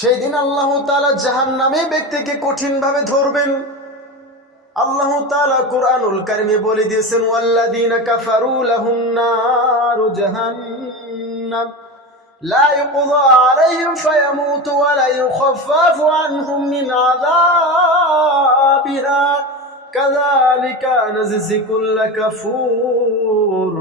সেই দিন আল্লাহ তালা জাহান নামে ব্যক্তিকে কঠিন ভাবে ধরবেন আল্লাহ তালা কোরআনুল কারিমে বলে দিয়েছেন ওয়াল্লাদিনা কাফারু লাহুম নারু জাহান্নাম لا يقضى عليهم فيموتوا ولا يخفف عنهم من عذابها كذلك نجزي كل كفور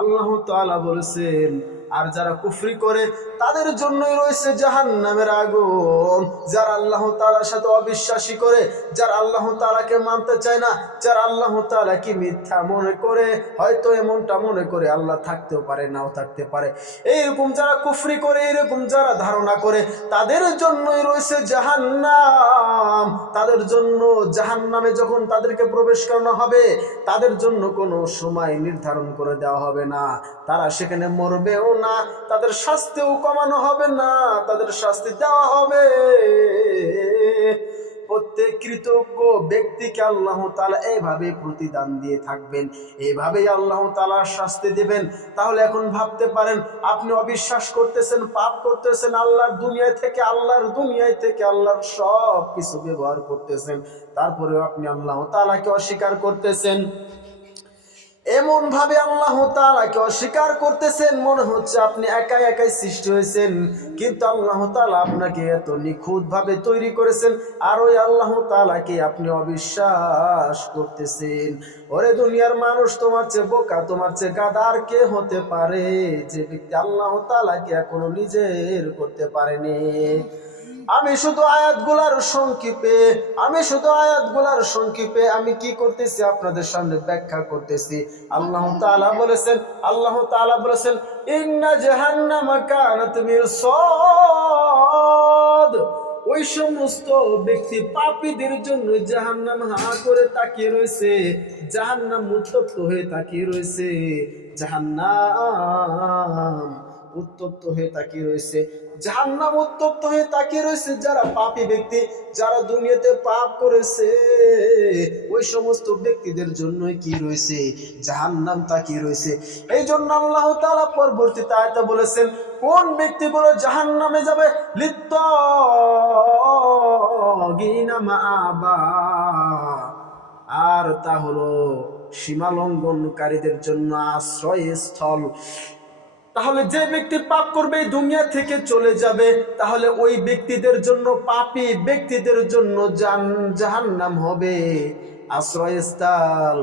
আল্লাহ তাআলা বলেছেন আর যারা কুফরি করে, তাদের জন্যই রয়েছে জাহান নামের আগুন। যারা আল্লাহ তাআলার সাথে অবিশ্বাসী করে, যারা আল্লাহ তাআলাকে মানতে চায় না, যারা আল্লাহ তালা কি মিথ্যা মনে করে, হয়তো এমনটা মনে করে আল্লাহ থাকতেও পারে, নাও থাকতে পারে। এইরকম যারা কুফরি করে এরকম যারা ধারণা করে, তাদের জন্যই রয়েছে জাহান্নাম। তাদের জন্য জাহান্নামে যখন তাদেরকে প্রবেশ করানো হবে, তাদের জন্য কোনো সময় নির্ধারণ করে দেওয়া হবে না। তারা সেখানে মরবেও না, তাদের শাস্তিও কমানো হবে না, তাদের শাস্তি দেওয়া হবে। প্রত্যেক কৃতজ্ঞ ব্যক্তিকে আল্লাহ তালা এইভাবে প্রতিদান দিয়ে থাকবেন এইভাবেই আল্লাহ তালা শাস্তি দেবেন। তাহলে এখন ভাবতে পারেন, আপনি অবিশ্বাস করতেছেন, পাপ করতেছেন, আল্লাহর দুনিয়া থেকে, আল্লাহর দুনিয়ায় থেকে আল্লাহর সব কিছু ব্যবহার করতেছেন, তারপরেও আপনি আল্লাহ তালাকে অস্বীকার করতেছেন। এমন ভাবে আল্লাহ তালাকে অস্বীকার করতেছেন, মনে হচ্ছে আপনি একাই একাই সৃষ্টি হয়েছেন। কিন্তু আল্লাহ তালা আপনাকে এত নিখুঁত ভাবে তৈরি করেছেন, আর ওই আল্লাহ তালাকে আপনি অবিশ্বাস করতেছেন। ওরে দুনিয়ার মানুষ, তোমার চেয়ে বোকা, তোমার চেয়ে গাদার কে হতে পারে? যে ব্যক্তি আল্লাহ তাআলাকে এখনও নিজের করতে পারেনি। আমি শুধু আয়াতগুলার সংক্ষেপে, আমি শুধু আয়াতগুলার সংক্ষেপে আমি কি করতেছি? আপনাদের সামনে ব্যাখ্যা করতেছি। আল্লাহ তাআলা বলেছেন, আল্লাহ তাআলা বলেছেন, ইন্না জাহান্নামা কানাত মিরসাদ। ওই সমস্ত ব্যক্তি পাপীদের জন্য জাহান্নাম হা করে তাকিয়ে রয়েছে। জাহান্নাম উত্তপ্ত হয়ে তাকিয়ে রয়েছে। জাহান্নাম উত্তপ্ত হয়ে তাকিয়ে রয়েছে। জাহান্নাম উত্তপ্ত হয়ে তাকিয়ে রয়েছে যারা পাপী ব্যক্তি, যারা দুনিয়াতে পাপ করেছে। ওই সমস্ত ব্যক্তিদের জন্য কি রয়েছে? জাহান্নাম তাকিয়ে রয়েছে। এই জন্য আল্লাহ তাআলা পরবর্তীতে আয়তা বলেছেন, কোন ব্যক্তিগুলো জাহান্নামে যাবে? লিপ্ত আর তা হলো সীমালঙ্ঘনকারীদের জন্য আশ্রয়স্থল। তাহলে যে ব্যক্তি পাপ করবে দুনিয়া থেকে চলে যাবে। তাহলে ওই ব্যক্তিদের জন্য পাপী ব্যক্তিদের জন্য জান জাহান্নাম হবে। আশ্রয়স্থল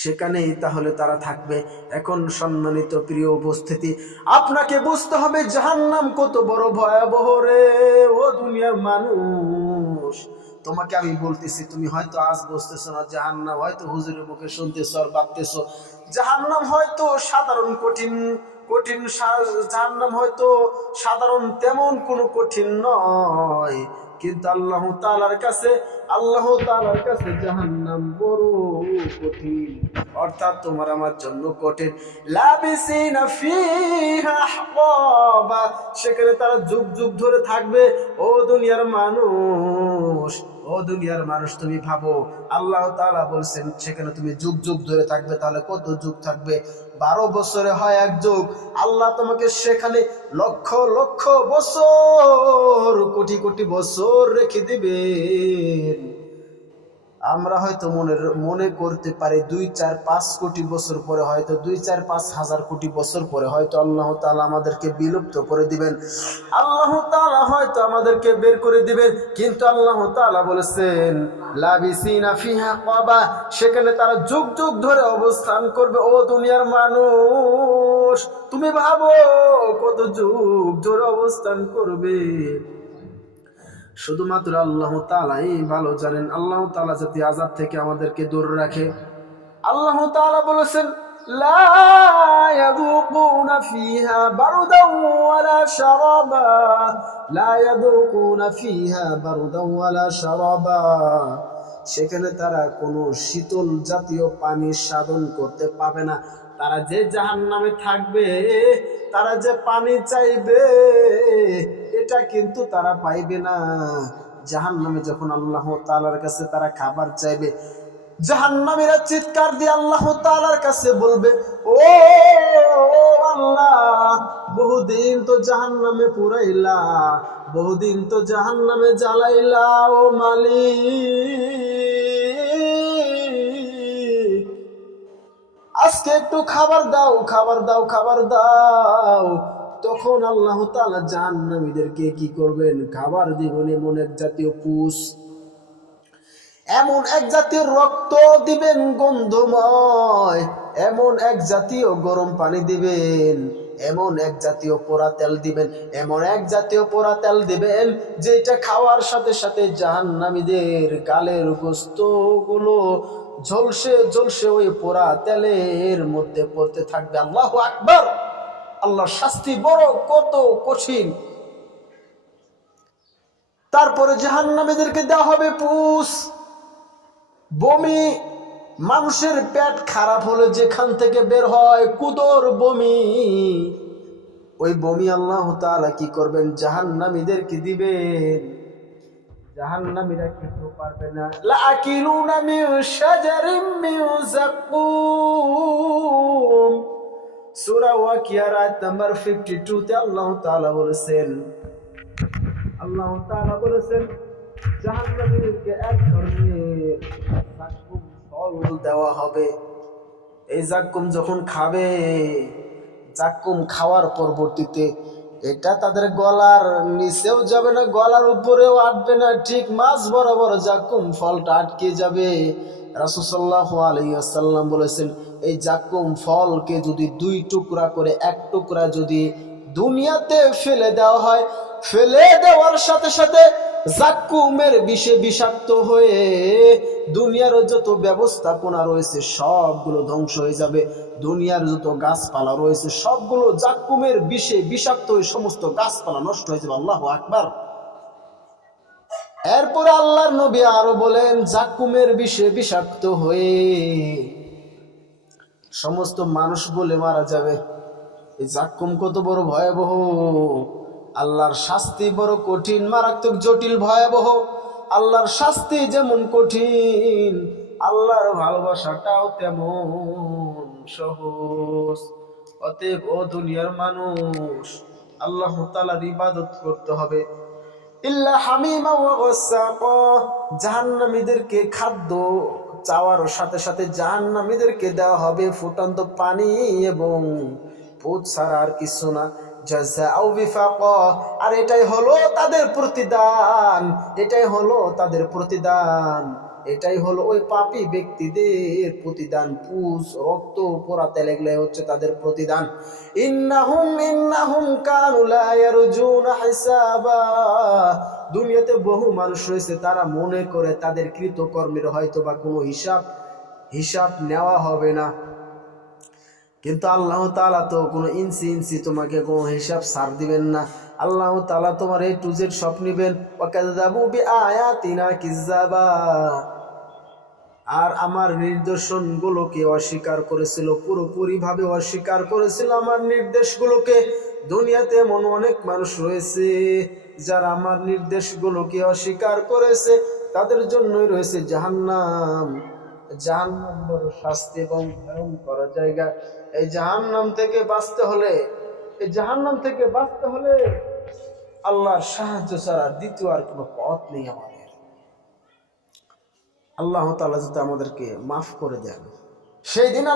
সেখানেই তাহলে তারা থাকবে। এখন সম্মানিত প্রিয় উপস্থিতি, আপনাকে বুঝতে হবে জাহান্নাম কত বড় ভয়াবহ রে, ও দুনিয়ার মানুষ। তোমাকে আমি বলতেছি, তুমি হয়তো আজ বসতেছো না, জাহান্নাম হয়তো হুজুরের মুখে শুনতেছো আর ভাবতেছো, জাহান্নাম হয়তো সাধারণ কঠিন কঠিন জাহান্নাম হয়তো সাধারণ তেমন কোনো কঠিন নয়। কিন্তু আল্লাহ তালার কাছে, আল্লাহ তালার কাছে জাহান্নাম বড় কঠিন। অর্থাৎ তোমার আমার জন্য কঠিন। সেখানে তারা যুগ যুগ ধরে থাকবে। ও দুনিয়ার মানুষ ও দুনিয়ার মানুষ, তুমি ভাবো, আল্লাহ তাআলা বলছেন, সেখানে তুমি যুগ যুগ ধরে থাকবে, তাহলে কত যুগ থাকবে? বারো বছরে হয় এক যুগ, আল্লাহ তোমাকে সেখানে লক্ষ লক্ষ বছর, কোটি কোটি বছর রেখে দিবেন। আমরা হয়তো মনে মনে করতে পারি দুই চার পাঁচ কোটি বছর পরে, হয়তো দুই চার পাঁচ হাজার কোটি বছর পরে হয়তো আল্লাহ তালা আমাদেরকে বিলুপ্ত করে দিবেন। আল্লাহ তালা হয়তো আমাদেরকে বের করে দিবেন, কিন্তু আল্লাহ তালা বলেছেন সেখানে তারা যুগ যুগ ধরে অবস্থান করবে। ও দুনিয়ার মানুষ, তুমি ভাবো কত যুগ ধরে অবস্থান করবে? শুধুমাত্র আল্লাহ তালাই ভালো জানেন আল্লাহ তালা যাতে আজাব থেকে আমাদেরকে দূরে রাখে আল্লাহ তালা বলেছেন لا يذوقون فيها بردا ولا شرابا لا يذوقون فيها بردا ولا شرابا সেখানে তারা কোনো শীতল জাতীয় পানি সাধন করতে পাবে না তারা যে জাহান নামে থাকবে তারা যে পানি চাইবে এটা কিন্তু তারা পাইবে না। জাহান নামে যখন আল্লাহ তালার কাছে তারা খাবার চাইবে, জাহান্নামীরা চিৎকার দিয়ে আল্লাহ তাআলার কাছে বলবে, ও আল্লাহ, বহুদিন তো জাহান নামে পুরাইলা, বহুদিন তো জাহান নামে জ্বালাইলা, ও মালিক। আজকে একটু খাবার দাও খাবার দাও খাবার দাও। তখন আল্লাহ তাআলা জাহান্নামীদেরকে কি করবেন? খাবার দিবেন এমন এক জাতীয় পুষ, এমন এক জাতীয় রক্ত দিবেন, গন্ধময়। এমন এক জাতীয় গরম পানি দিবেন, এমন এক জাতীয় পোড়া তেল দিবেন, এমন এক জাতীয় পোড়া তেল দিবেন, যেটা খাওয়ার সাথে সাথে জাহান্নামীদের গালের গোস্তগুলো ঝলসে ঝলসে ওই পোড়া তেলের মধ্যে পড়তে থাকবে। আল্লাহ আকবার! আল্লাহর শাস্তি বড়, কত কঠিন। তারপরে জাহান্নামীদেরকে দেওয়া হবে পুষ। বমি, মানুষের পেট খারাপ হলে যেখান থেকে বের হয় কুদর বমি। ওই বমি আল্লাহ তাআলা কি করবেন? জাহান্নামীদেরকে দিবেন। জাহান্নামীরা কিন্তু পারবে না। সূরা ওয়াকিয়ার আয়াত নাম্বার 52 তে আল্লাহ তাআলা বলেছেন, আল্লাহ তাআলা বলেছেন, জাহান্নামীদেরকে এক ধরনের জাক্কুম ফল দেওয়া হবে। এই জাক্কুম যখন খাবে জাক্কুম খাওয়ার পরবর্তীতে এটা তাদের গলার নিচেও যাবে না, গলার উপরেও আটবে না, ঠিক মাছ বরাবর জাক্কুম ফলটা আটকে যাবে। রাসুসাল্লাহ আলাইসাল্লাম বলেছেন এই জাক্কুম ফলকে যদি দুই টুকরা করে এক টুকরা যদি দুনিয়াতে ফেলে দেওয়া হয়, ফেলে দেওয়ার সাথে সাথে জাক্কুমের বিষে বিষাক্ত হয়ে দুনিয়ার যত ব্যবস্থাপনা রয়েছে, সবগুলো ধ্বংস হয়ে যাবে। দুনিয়ার যত গাছপালা রয়েছে, সবগুলো জাক্কুমের বিষে বিষাক্ত হয়ে সমস্ত গাছপালা নষ্ট হয়ে যাবে। আল্লাহ আকবার। এরপরে আল্লাহর নবী আরও বলেন, জাকুমের বিষে বিষাক্ত হয়ে সমস্ত মানুষ বলে মারা যাবে। এই জাক্কুম কত বড় ভয়াবহ। আল্লাহর শাস্তি বড় কঠিন, মারাত্মক, জটিল, ভয়াবহ। আল্লাহর শাস্তি যেমন কঠিন, আল্লাহর ভালোবাসাটাও তেমন সহজ। অতএব ও দুনিয়ার মানুষ, আল্লাহ তালার ইবাদত করতে হবে। ইল্লা হামিমা জাহান্নামীদেরকে খাদ্য চাওয়ার সাথে সাথে জাহান্নামীদেরকে দেওয়া হবে ফুটন্ত পানি এবং পুত ছাড়া আর কিছু না। আর এটাই হলো তাদের প্রতিদান। এটাই হলো তাদের প্রতিদান। এটাই হলো ওই পাপী ব্যক্তিদের প্রতিদান। পুষ রক্ত পোড়াতে লাগলে হচ্ছে তাদের প্রতিদান। ইন্নাহুম ইন্নাহুম কানু লা ইয়ারজুনা হিসাবা। দুনিয়াতে বহু মানুষ রয়েছে, তারা মনে করে তাদের কৃতকর্মের হয়তো বা কোনো হিসাব হিসাব নেওয়া হবে না। কিন্তু আল্লাহ তালা তো কোনো ইঞ্চি ইঞ্চি তোমাকে কোনো হিসাব সার দিবেন না। আল্লাহ তালা তোমার এই টু জেড সব নিবেন। আর আমার নির্দেশনগুলোকে অস্বীকার করেছিল পুরোপুরি ভাবে অস্বীকার করেছিল আমার নির্দেশগুলোকে। দুনিয়াতে এমন অনেক মানুষ রয়েছে যারা আমার নির্দেশগুলোকে অস্বীকার করেছে, তাদের জন্যই রয়েছে জাহান্নাম। জাহান্নাম বড় শাস্তি এবং ভয়ঙ্কর জায়গা। এই জাহান্নাম থেকে বাঁচতে হলে, এই জাহান্নাম থেকে বাঁচতে হলে আল্লাহর সাহায্য ছাড়া দ্বিতীয় আর কোনো পথ নেই আমাদের। আল্লাহ তাআলা যাতে আমাদেরকে মাফ করে দেন, সেই দিন